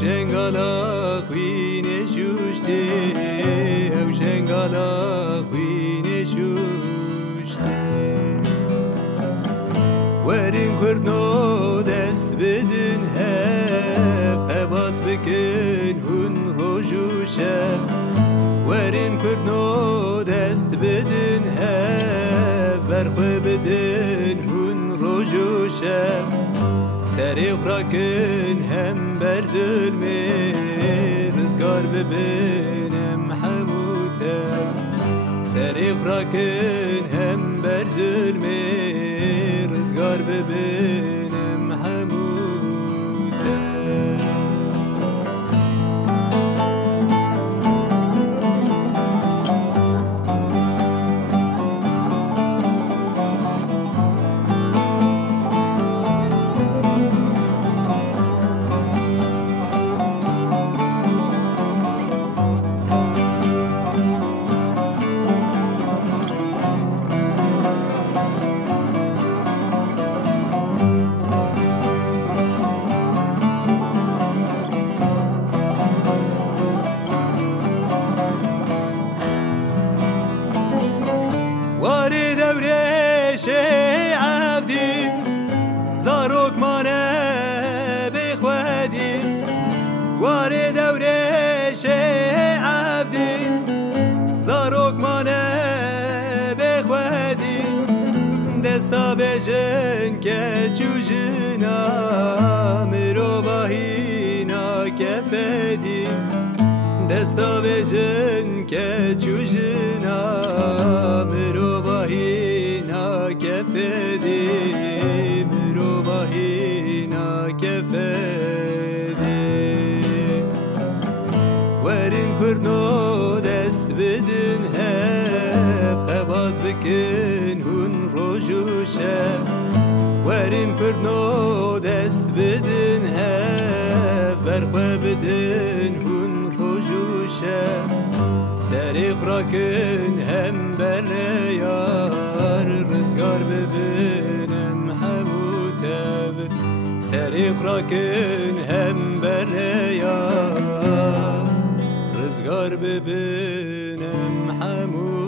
جنگالا خوینه جوشته او جنگالا خوینه جوشته ورین کردنو دست بدن هف خبات بکن هون روژو شب ورین کردنو دست بدن هف برخواه بدن هون روژو شب سری خراکن هم بر ظلمه رزگار ببینم حموتم سری خراکن هم بر ظلمه رزگار ببینم حموتم وارد ورش عبدي زاروك مانا بخوادي وارد ورش عبدي زاروك مانا بخوادي دستا بجن كجوجنا مرو باهينا كفدي دستا بجن كجوجنا مرو باهينا كفدي مرو باهينا كفدي ورين كردنو دست بدن هف خبات بكن هون روجو شب ورين كردنو دست بدن هف برخواه بدن هون روجو شب سری خراکن هم بریار رزگار ببینم حموتم سری خراکن هم بریار رزگار ببینم حموتم